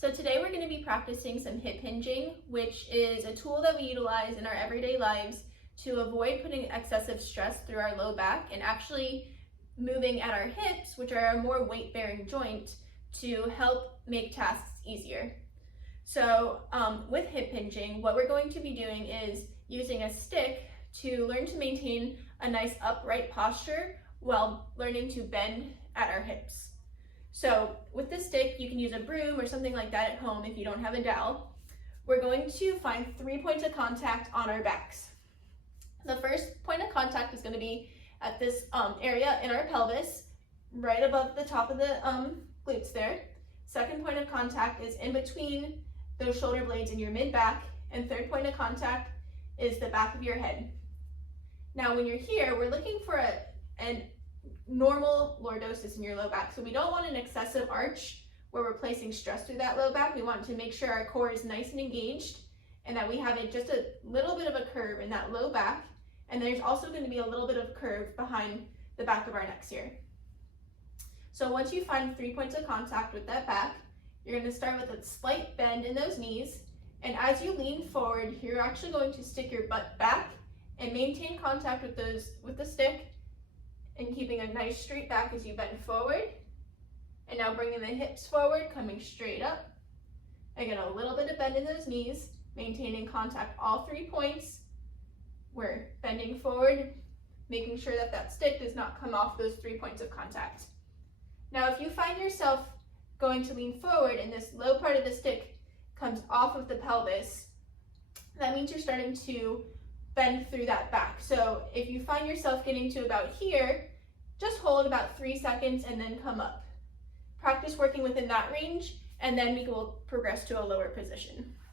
So today we're going to be practicing some hip hinging, which is a tool that we utilize in our everyday lives to avoid putting excessive stress through our low back and actually moving at our hips, which are a more weight-bearing joint, to help make tasks easier. So with hip hinging, what we're going to be doing is using a stick to learn to maintain a nice upright posture while learning to bend at our hips. So with this stick, you can use a broom or something like that at home if you don't have a dowel. We're going to find 3 points of contact on our backs. The first point of contact is going to be at this area in our pelvis, right above the top of the glutes there. Second point of contact is in between those shoulder blades in your mid-back, and third point of contact is the back of your head. Now when you're here, we're looking for a normal lordosis in your low back. So we don't want an excessive arch where we're placing stress through that low back. We want to make sure our core is nice and engaged and that we have just a little bit of a curve in that low back. And there's also going to be a little bit of curve behind the back of our necks here. So once you find 3 points of contact with that back, you're going to start with a slight bend in those knees. And as you lean forward, you're actually going to stick your butt back and maintain contact with the stick, and keeping a nice straight back as you bend forward. And now bringing the hips forward, coming straight up. Again, a little bit of bend in those knees, maintaining contact all 3 points. We're bending forward, making sure that that stick does not come off those 3 points of contact. Now, if you find yourself going to lean forward and this low part of the stick comes off of the pelvis, that means you're starting to bend through that back. So if you find yourself getting to about here, just hold about 3 seconds and then come up. Practice working within that range, and then we will progress to a lower position.